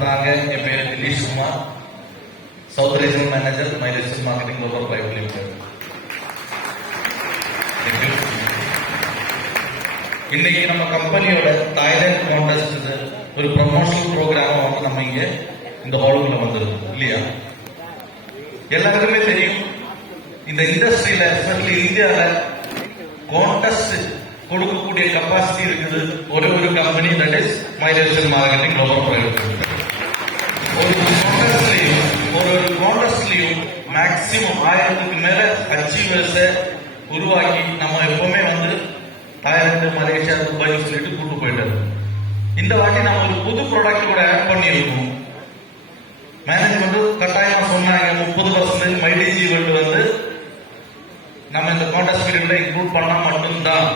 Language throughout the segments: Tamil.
அறிமுகப்படுத்துறாங்க. என் பேர் Dinesh Kumar, south regional manager, mileage marketing global private limited. இன்னைக்கு நம்ம கம்பெனியோட தாய்லாந்து கான்டெஸ்ட் ஒரு ப்ரமோஷனல் ப்ரோக்ராம் வந்து நம்ம இங்க இந்த ஹாலுக்குள்ள வந்திருக்கோம் இல்லையா? எல்லாருக்குமே தெரியும், இந்த இண்டஸ்ட்ரியில எஸ்பெஷலி இந்தியாவில கான்டெஸ்ட் கொடுக்கக்கூடிய கெப்பாசிட்டி இருக்குது ஒரு company, that is mileage marketing global private limited. ஒரு கான்டெஸ்ட்லயும் மேக்சிமம் 1000க்கு மேல அச்சீவர்ஸை உருவாக்கி நம்ம எப்பவுமே வந்து தாய்லாந்து, மலேசியா, துபாய் சொல்லிட்டு கூட்டு போயிட்டாரு. இந்த வாட்டி நம்ம ஒரு புது ப்ராடக்ட் கூட ஆட் பண்ணியிருக்கோம். மேனேஜ்மெண்ட் கட்டாயமா சொன்னாங்க 30% மைலேஜ் வந்து நம்ம இந்த கான்டெஸ்ட் பீரியட்ல இன்க்ளூட் பண்ணா மட்டும்தான்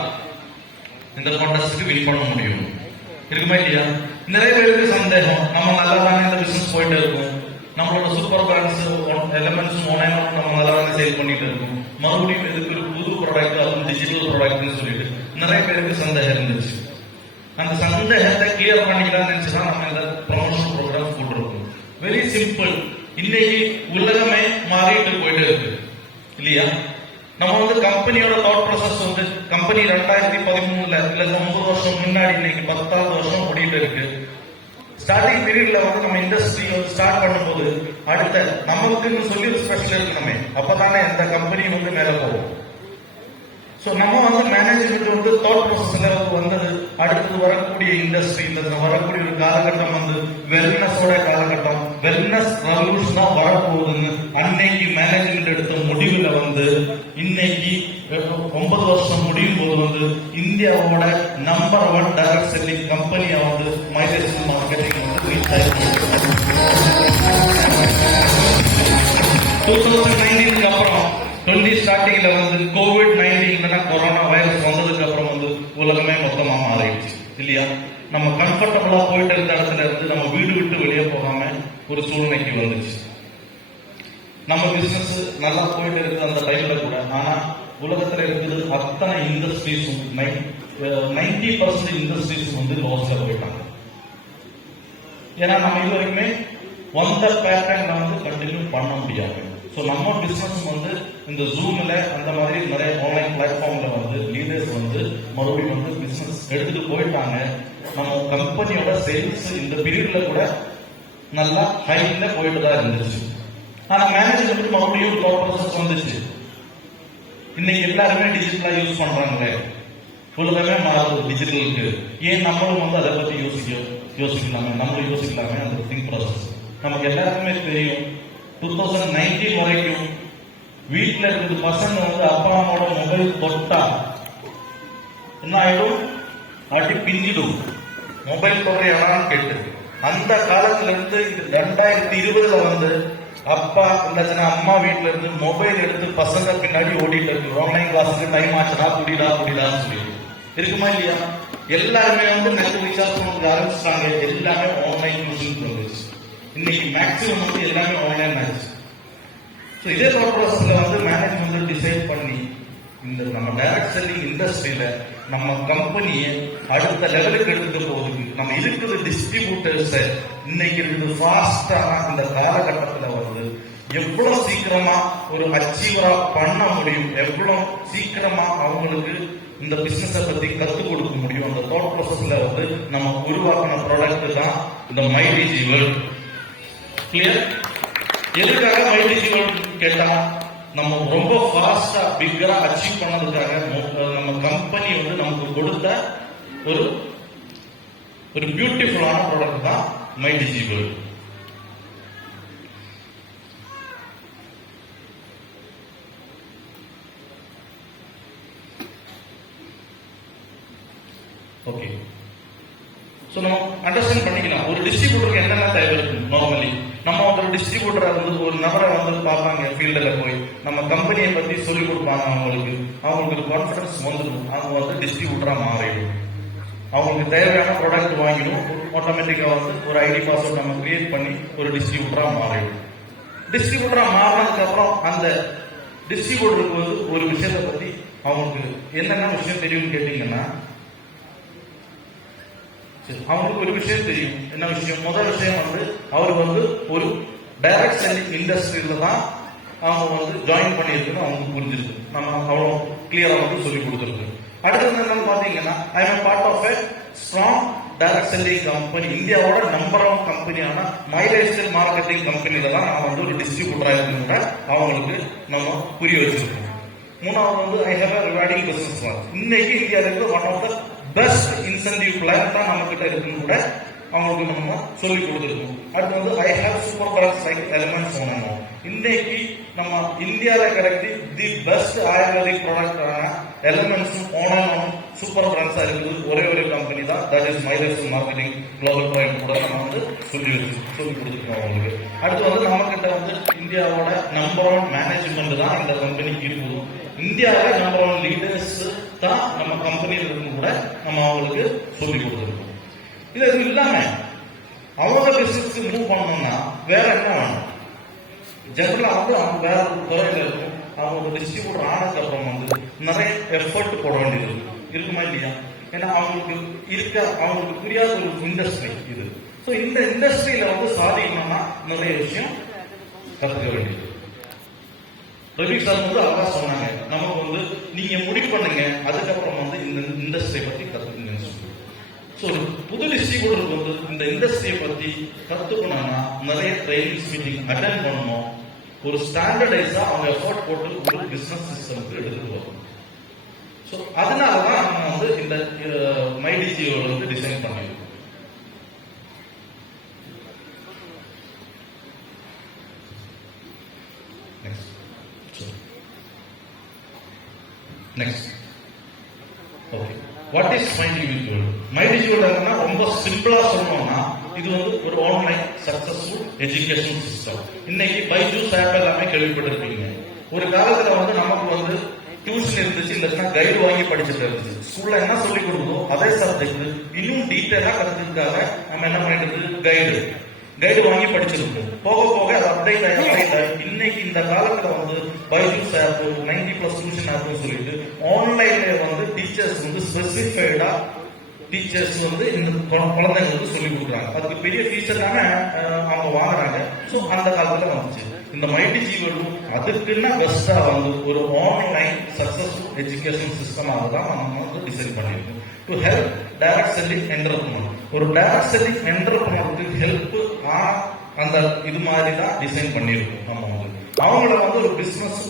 இந்த கான்டெஸ்ட்க்கு வின் பண்ண முடியும். இருக்குமா இல்லையா? நிறைய பேருக்கு சந்தேகம், நம்ம நல்லா தானே இந்த பிசினஸ் போயிட்டு இருக்கும், நம்மளோட சூப்பர் பிராண்ட்ஸ் எலமெண்ட்ஸ் நம்ம நல்லா தானே சேல் பண்ணிட்டு இருக்கோம், மறுபடியும் இதுக்கு ஒரு புது ப்ராடக்ட், அதுவும் டிஜிட்டல் ப்ராடக்ட்னு சொல்லிட்டு நிறைய பேருக்கு சந்தேகம் இருந்துச்சு. அந்த சந்தேகத்தை கிளியர் பண்ணிக்கலாம்னு நினைச்சுதான் நம்ம இந்த ப்ரமோஷன் ப்ரோக்ராம் போட்டிருக்கோம். Very simple. இன்னைக்கு உலகமே மாறிட்டு போயிட்டு இருக்கு இல்லையா? நம்ம வந்து கம்பெனியோட தாட் ப்ராசஸ் வந்து கம்பெனி 2013 இல்ல 9 வருஷம் முன்னாடி இன்னைக்கு 10வது வருஷம் ஓடிட்டு இருக்கு. ஸ்டார்டிங் பீரியட்ல வந்து நம்ம இண்டஸ்ட்ரி வந்து ஸ்டார்ட் பண்ணும்போது அடுத்த நமக்குன்னு சொல்லி ஒரு ஸ்பெஷல் இருக்கணுமே, அப்பதானே இந்த கம்பெனி வந்து மேல போகும். சோ நம்ம வந்து மேனேஜ்மெண்ட் வந்து தாட் ப்ராசஸ்ல வந்தது. அடுத்தது வரக்கூடிய இண்டஸ்ட்ரி, வரக்கூடிய ஒரு காலகட்டம் வந்து வெல்னஸோட காலகட்டம், வெல்னஸ் ரெவல்யூஷன் தான் வரப்போகுதுன்னு அன்னைக்கு மேனேஜ்மெண்ட் எடுத்த முடிவுல வந்து இன்னைக்கு 9 வருஷம் முடியும் போது வந்து இந்தியாவோட நம்பர் 1 டைரக்ட் செல்லிங் கம்பெனியா வந்து மைலேஜ் மார்க்கெட்டிங் வந்து ரீச் ஆயிருக்கு. 2019 அப்புறம் 20 ஸ்டார்டிங்ல வந்து கோவிட்-19 கொரோனா வைரஸ் வந்ததுக்கு அப்புறம் வந்து உலகமே மொத்தமா மாறிடுச்சு இல்லையா? நம்ம கம்ஃபர்டபுளா போயிட்டு இருந்த இடத்துல இருந்து நம்ம வீடு விட்டு வெளியே போகாம ஒரு சூழ்நிலைக்கு வந்துச்சு. நம்ம பிசினஸ் நல்லா போயிட்டு இருக்குது அந்த டைம்ல கூட. ஆனா உலகத்துல இருக்குது அத்தனை இண்டஸ்ட்ரீஸும் 90% இண்டஸ்ட்ரீஸ் வந்து லாஸ்ல போயிட்டாங்க. ஏன்னா நம்ம இது வரைக்குமே வந்த பேட்டர்ன் வந்து கண்டினியூ பண்ண முடியாது. ஸோ நம்ம பிசினஸ் வந்து இந்த ஜூம்ல அந்த மாதிரி நிறைய ஆன்லைன் பிளாட்ஃபார்ம்ல வந்து லீடர்ஸ் வந்து மறுபடியும் வந்து பிசினஸ் எடுத்துட்டு போயிட்டாங்க. நம்ம கம்பெனியோட சேல்ஸ் இந்த பீரியட்ல கூட நல்லா ஹைட்ல போயிட்டு தான் இருந்துச்சு. ஆனா மேனேஜ்மெண்ட் மறுபடியும் தாட் ப்ராசஸ் வந்துச்சு. இன்னைக்கு எல்லாருமே டிஜிட்டலா யூஸ் பண்றாங்களே, உலகமே மாறுது டிஜிட்டலுக்கு, ஏன் நம்மளும் வந்து அதை பத்தி யோசிக்கலாமே, நம்மளும் யோசிக்கலாமே. அந்த திங்க் ப்ராசஸ் நமக்கு எல்லாருக்குமே தெரியும். 2019 வரைக்கும் வீட்டுல இருக்கிற பசங்க வந்து அப்பா அம்மாவோட மொபைல் தொட்டா என்ன ஆயிடும்? அடி பிஞ்சிடும். மொபைல் தொகை எல்லாம் கேட்டு அந்த காலத்துல இருந்து 2020 வந்து அப்பா இல்லைன்னா அம்மா வீட்டுல இருந்து மொபைல் எடுத்து பசங்க பின்னாடி ஓடிட்டு இருக்கு. ஆன்லைன் கிளாஸுக்கு டைம் ஆச்சுனா குடிடான்னு சொல்லி இருக்குமா இல்லையா? எல்லாருமே வந்து நெட் ரீசார்ஜ் பண்ண ஆரம்பிச்சிட்டாங்க. எல்லாமே ஆன்லைன் யூசிங் வந்துச்சு. இன்னைக்கு மேக்சிமம் வந்து எல்லாமே ஆன்லைன் ஆயிடுச்சு. ஸோ இதே ப்ராசஸ்ல வந்து மேனேஜ்மெண்ட் டிசைட் பண்ணி இந்த நம்ம டைரக்ட் செல்லிங் இண்டஸ்ட்ரியில நம்ம கம்பெனியை அடுத்த லெவலுக்கு எடுத்துட்டு போகுது. நம்ம இருக்குது டிஸ்ட்ரிபியூட்டர்ஸ் இன்னைக்கு இருக்குது ஃபாஸ்டான இந்த காலகட்டத்தில் வந்து எவ்வளவு சீக்கிரமா ஒரு அச்சீவரா பண்ண முடியும், எவ்வளவு சீக்கிரமா அவங்களுக்கு இந்த பிசினஸை பத்தி கத்துக் கொடுக்க முடியும். அந்த தாட் ப்ராசஸ்ல வந்து நம்ம உருவாக்கின ப்ராடக்ட் தான் இந்த மைலேஜ் வேர்ல்ட். கிளியர்? எதுக்காக மைலேஜ் வேர்ல்ட் கேட்டா, நம்ம ரொம்ப ஃபாஸ்டா பிக்கரா அச்சீவ் பண்ணதுக்காக நம்ம கம்பெனி வந்து நமக்கு கொடுத்த ஒரு பியூட்டிஃபுல்லான ப்ராடக்ட் தான் மைலேஜ் வேர்ல்ட். ஓகே, ஸோ நம்ம அண்டர்ஸ்டாண்ட் பண்ணிக்கலாம் ஒரு டிஸ்ட்ரிபியூட்டருக்கு என்னென்ன தேவை இருக்கு. நார்மலி நம்ம ஒரு டிஸ்ட்ரிபியூட்டரை வந்து ஒரு நபரை வந்து பார்ப்பாங்க, ஃபீல்டில் போய் நம்ம கம்பெனியை பற்றி சொல்லிக் கொடுப்பாங்க. அவங்களுக்கு கான்ஃபிடன்ஸ் வந்துடும், அவங்க வந்து டிஸ்ட்ரிபியூட்டராக மாறிடும். அவங்களுக்கு தேவையான ப்ராடக்ட் வாங்கிடும், ஆட்டோமேட்டிக்காக வந்து ஒரு ஐடி பாஸ்வேர்ட் நம்ம கிரியேட் பண்ணி ஒரு டிஸ்ட்ரிபியூட்டராக மாறிடும். டிஸ்ட்ரிபியூட்டராக மாறினதுக்கு அப்புறம் அந்த டிஸ்ட்ரிபியூட்டருக்கு வந்து ஒரு விஷயத்தை பற்றி அவங்களுக்கு என்னென்ன விஷயம் தெரியும்னு கேட்டீங்கன்னா, அவங்களுக்கு ஒரு விஷயம் தெரியும். என்ன விஷயம்? முதல் விஷயம் வந்து அவர் வந்து ஒரு டைரக்ட் செல்லிங் இண்டஸ்ட்ரியில தான் அவங்க வந்து ஜாயின் பண்ணியிருக்குன்னு அவங்களுக்கு புரிஞ்சிருக்கு. நம்ம அவ்வளோ கிளியரா வந்து சொல்லி கொடுத்துருக்கு. அடுத்தது என்னன்னு பாத்தீங்கன்னா, I am part of a strong direct selling company. இந்தியாவோட நம்பர் 1 கம்பெனியான மைலேஜ் மார்க்கெட்டிங் கம்பெனில தான் நான் வந்து ஒரு டிஸ்ட்ரிபியூட்டரா இருக்கு கூட அவங்களுக்கு நம்ம புரிய வச்சிருக்கோம். மூணாவது வந்து I have a rewarding business plan. இன்னைக்கு இந்தியாவில் இருக்கிற one of the best incentive plan தான் நம்ம கிட்ட இருக்குன்னு கூட அவங்களுக்கு நம்ம சொல்லி கொடுத்துருக்கோம். அடுத்து வந்து I have super products like elements சொன்னோம். இன்னைக்கு நம்ம இந்தியாவில் கிடைச்சி தி பெஸ்ட் ஆயுர்வேதிக் ப்ராடக்டான எலிமெண்ட்ஸும் ஓனம் சூப்பர் பிராண்ட்ஸா இருக்குது ஒரே ஒரு கம்பெனி தான், that is mileage marketing global brand கூட நம்ம வந்து சொல்லி கொடுத்துருக்கோம் அவங்களுக்கு. அடுத்து வந்து நம்ம கிட்ட வந்து இந்தியாவோட நம்பர் 1 மேனேஜ்மெண்ட் தான் இந்த கம்பெனிக்கு இருக்குது. இந்தியாவில் நம்பர் 1 லீடர்ஸ் தான் நம்ம கம்பெனியில் இருந்து கூட நம்ம அவங்களுக்கு சொல்லி கொடுத்துருக்கோம். இது எதுவும் இல்லாம அவங்க பிசினஸ்க்கு மூவ் பண்ணணும்னா வேற என்ன வேணும்? ஜெனரலா வந்து அவங்க வேற ஒரு துறையில இருக்கும். அவங்க ஒரு டிஸ்ட்ரிபியூட்டர் ஆனதுக்கு அப்புறம் வந்து நிறைய எஃபர்ட் போட வேண்டியது இருக்குமா இல்லையா? ஏன்னா அவங்களுக்கு புரியாத ஒரு இண்டஸ்ட்ரி இது. ஸோ இந்த இண்டஸ்ட்ரியில வந்து சாதிக்கணும்னா நிறைய விஷயம் கத்துக்க வேண்டியது. ரவி சார் வந்து அழகா சொன்னாங்க, நமக்கு வந்து நீங்க முடிவு பண்ணுங்க, அதுக்கப்புறம் வந்து இந்த இண்டஸ்ட்ரியை பத்தி கத்துக்குங்கன்னு சொல்லுங்க. ஸோ ஒரு புது டிஸ்ட்ரிபியூட்டருக்கு வந்து இந்த இண்டஸ்ட்ரியை பத்தி கத்துக்கணும்னா நிறைய ட்ரைனிங்ஸ் மீட்டிங் அட்டென்ட் பண்ணணும். ஒரு ஸ்டாண்டர்டைஸா அவங்க எஃபோர்ட் போட்டு ஒரு பிசினஸ் சிஸ்டம்க்கு எடுத்துட்டு வரும். ஸோ அதனாலதான் நம்ம வந்து இந்த மைடிஜியோட வந்து டிசைன் பண்ணிருக்கோம். நெக்ஸ்ட் ஓகே, வாட் இஸ் மைடிஜியோல்? மைடிஜியோல் ரொம்ப சிம்பிளா சொல்லணும்னா இது வந்து ஒரு ஆன்லைன் சக்சஸ்ஃபுல் எஜுகேஷன் சிஸ்டம். இன்னைக்கு பைஜூஸ் ஆப் எல்லாமே கேள்விப்பட்டிருப்பீங்க. ஒரு காலத்துல வந்து நமக்கு வந்து டியூஷன் இருந்துச்சு, இல்லைன்னா கைடு வாங்கி படிச்சுட்டு இருந்துச்சு. ஸ்கூல்ல என்ன சொல்லி கொடுத்தோம் அதே சப்ஜெக்ட் இன்னும் டீட்டெயிலா கத்துக்கிறதுக்காக நம்ம என்ன பண்ணிட்டு கைடு வாங்கி படிச்சிருக்கோம். போக போக அது அப்டேட் ஆகி இன்னைக்கு இந்த காலத்துல வந்து பைஜூஸ் ஆப் 90+ டியூஷன் ஆப்னு சொல்லிட்டு ஆன்லைன்ல வந்து டீச்சர்ஸ் வந்து ஸ்பெசிஃபைடா டீச்சர்ஸ் வந்து இந்த குழந்தைங்களுக்கு சொல்லி கொடுக்குறாங்க. அதுக்கு பெரிய ஃபீச்சர் தானே அவங்க வாங்குறாங்க. ஸோ அந்த காலத்துல வந்துச்சு. இந்த மைடிஜியோல் அதுக்குன்னா பெஸ்டா வந்து ஒரு ஆன்லைன் சக்சஸ்ஃபுல் எஜுகேஷன் சிஸ்டமாக தான் நம்ம வந்து டிசைன் பண்ணியிருக்கோம். To help direct selling entrepreneur. ஒரு டைரக்ட் செல்லிங் என்டர்பிரனருக்கு ஹெல்ப் அந்த இது மாதிரி தான் டிசைன் பண்ணியிருக்கோம். நம்ம வந்து அவங்கள வந்து ஒரு பிசினஸ்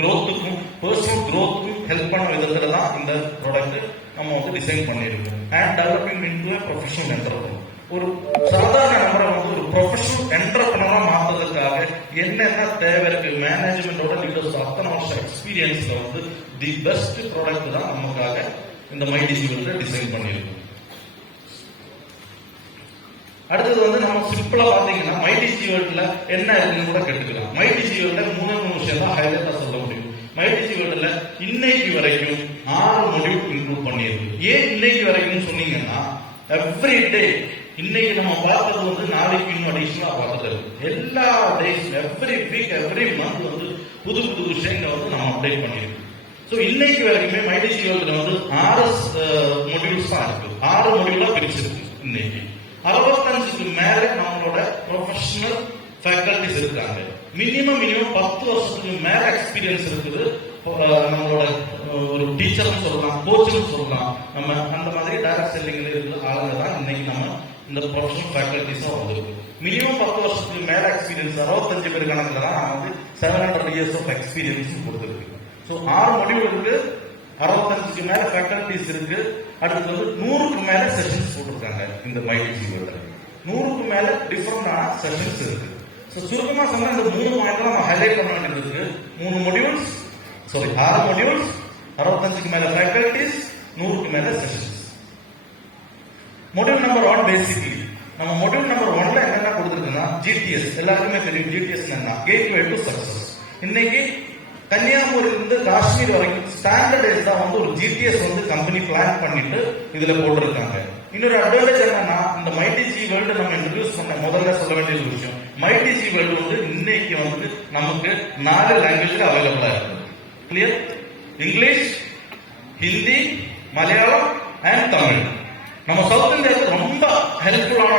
growthக்கும் பர்சனல் growthக்கும் ஹெல்ப் பண்ண விதத்துல தான் இந்த ப்ராடக்ட் நம்ம வந்து டிசைன் பண்ணியிருக்கோம். And developing into professional entrepreneur. ஒரு சாதாரண நபரை வந்து ஒரு ப்ரொஃபஷனல் என்டர்பிரனரா மாற்றதுக்காக என்னென்ன தேவை இருக்கு, மேனேஜ்மெண்டோட லீடர்ஸ் அத்தனை வருஷம் எக்ஸ்பீரியன்ஸ்ல வந்து தி பெஸ்ட் ப்ராடக்ட் தான் நமக்காக இந்த மைடிஜியோல் டிசைன் பண்ணியிருக்கோம். அடுத்தது வந்து நம்ம சிம்பிளா பாத்தீங்கன்னா மைடிஜியோல்ல என்ன இருக்குன்னு கூட கேட்டுக்கலாம். மைடிஜியோல்ல 3 விஷயம் தான் ஹைலைட்டா சொல்ல முடியும். மைடிஜியோல்ல இன்னைக்கு வரைக்கும் 6 மொடியூல் இன்க்ளூட் பண்ணியிருக்கு. ஏன் இன்னைக்கு வரைக்கும் சொன்னீங்கன்னா, எவ்ரி டே இன்னைக்கு நம்ம பார்த்தது வந்து நாளைக்கு இன்னும் அடிஷனலா பார்த்தது எல்லா days every week every month வந்து புது புது விஷயங்கள் வந்து நம்ம அப்டேட் பண்ணியிருக்கோம். ஸோ இன்னைக்கு வரைக்குமே மைடிஜியோல்ல வந்து 6 மொடியூல்ஸ் தான் இருக்கு. 6 மொடியூலா பிரிச்சிருக்கு. இன்னைக்கு 65க்கு மேல நம்மளோட ப்ரொஃபஷனல் ஃபேக்கல்டிஸ் இருக்காங்க. மினிமம் 10 வருஷத்துக்கு மேல எக்ஸ்பீரியன்ஸ் இருக்குது. நம்மளோட ஒரு டீச்சர்னு சொல்லலாம், கோச்சுன்னு சொல்லலாம். நம்ம அந்த மாதிரி டைரக்ட் செல்லிங்ல இருக்கிற ஆளுங்க தான் இன்னைக்கு நம்ம இந்த ப்ரொஃபஷனல் ஃபேக்கல்டிஸும் வந்திருக்கு. மினிமம் 10 வருஷத்துக்கு மேல எக்ஸ்பீரியன்ஸ் 65 பேர் கணக்குல தான் நம்ம வந்து 700 இயர்ஸ் ஆஃப் எக்ஸ்பீரியன்ஸ் கொடுத்துருக்கு. ஸோ 6 மொடியூல் இருக்கு, 65க்கு மேல ஃபேக்கல்டிஸ் இருக்கு. அடுத்து வந்து 100க்கு மேல செஷன்ஸ் போட்டிருக்காங்க. இந்த மைடிஜியோல்ல 100க்கு மேல டிஃபரெண்டான செஷன்ஸ் இருக்கு. சுருக்கமா சொன்னா இந்த 3 பாயிண்ட் நம்ம ஹைலைட் பண்ண வேண்டியது இருக்கு. 6 மொடியூல்ஸ், 65க்கு மேல ஃபேக்கல்டிஸ், 100க்கு மேல செஷன்ஸ். மொடியூல் நம்பர் 1 பேசிக்கலி நம்ம மொடியூல் நம்பர் 1ல என்னென்ன கொடுத்துருக்குன்னா ஜிடிஎஸ். எல்லாருக்குமே தெரியும் ஜிடிஎஸ் என்ன, கேட்வே டு சக்சஸ். இன்னைக்கு கன்னியாகுமரியில இருந்து காஷ்மீர் வரைக்கும் ஸ்டாண்டர்டைஸ் தான் வந்து ஒரு ஜிடிஎஸ் வந்து கம்பெனி பிளான் பண்ணிட்டு இதுல போட்டிருக்காங்க. இன்னொரு அட்வான்டேஜ் என்னன்னா, இந்த மைடிஜியோல் நம்ம இன்ட்ரோடியூஸ் பண்ண முதல்ல சொல்ல வேண்டிய ஒரு விஷயம், மைடிஜியோல் வந்து இன்னைக்கு வந்து நமக்கு 4 லாங்குவேஜ்ல அவைலபிளா இருக்கு. Clear? English, Hindi, Malayalam and Tamil. நம்ம சவுத் இந்தியாவுக்கு ரொம்ப ஹெல்ப்ஃபுல்லான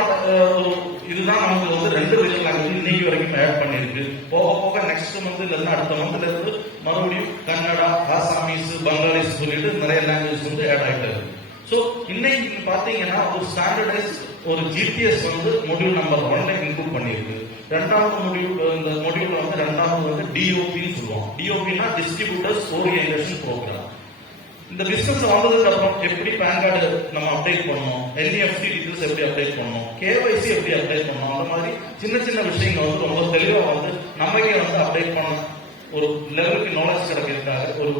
ஒரு இதுதான் நமக்கு வந்து 2 ரிஜனல் லாங்குவேஜ் இன்னைக்கு வரைக்கும் ஆட் பண்ணிருக்கு. போக போக நெக்ஸ்ட் மந்த்ல இருந்து அடுத்த மந்த்ல இருந்து மறுபடியும் கன்னடா, ஆசாமீஸ், பங்காளிஸ் சொல்லிட்டு நிறைய லாங்குவேஜ் வந்து ஆட் ஆயிட்டு இருக்கு. ஸோ இன்னைக்கு பாத்தீங்கன்னா ஒரு ஸ்டாண்டர்டைஸ் ஒரு ஜிபிஎஸ் வந்து மொடியூல் நம்பர் 1ல இன்க்ளூட் பண்ணிருக்கு. ரெண்டாவது மொடியூல், இந்த மொடியூல் வந்து ரெண்டாவது வந்து டிஓபின்னு சொல்லுவோம். டிஓபினா டிஸ்ட்ரிபியூட்டர்ஸ் ஓரியன்டேஷன் ப்ரோக்ராம். இந்த பிசினஸ் வந்ததுக்கு அப்புறம் எப்படி பேன் கார்டு நம்ம அப்டேட் பண்ணணும், என்இஎஃப்டி டீடைல்ஸ் எப்படி அப்டேட் பண்ணணும், கேஒய்சி எப்படி அப்டேட் பண்ணணும், அந்த மாதிரி சின்ன சின்ன விஷயங்கள் வந்து ரொம்ப தெளிவா வந்து நமக்கே வந்து அப்டேட் பண்ண ஒரு லெவலுக்கு நாலேஜ் கிடைக்கிறதுக்காக ஒரு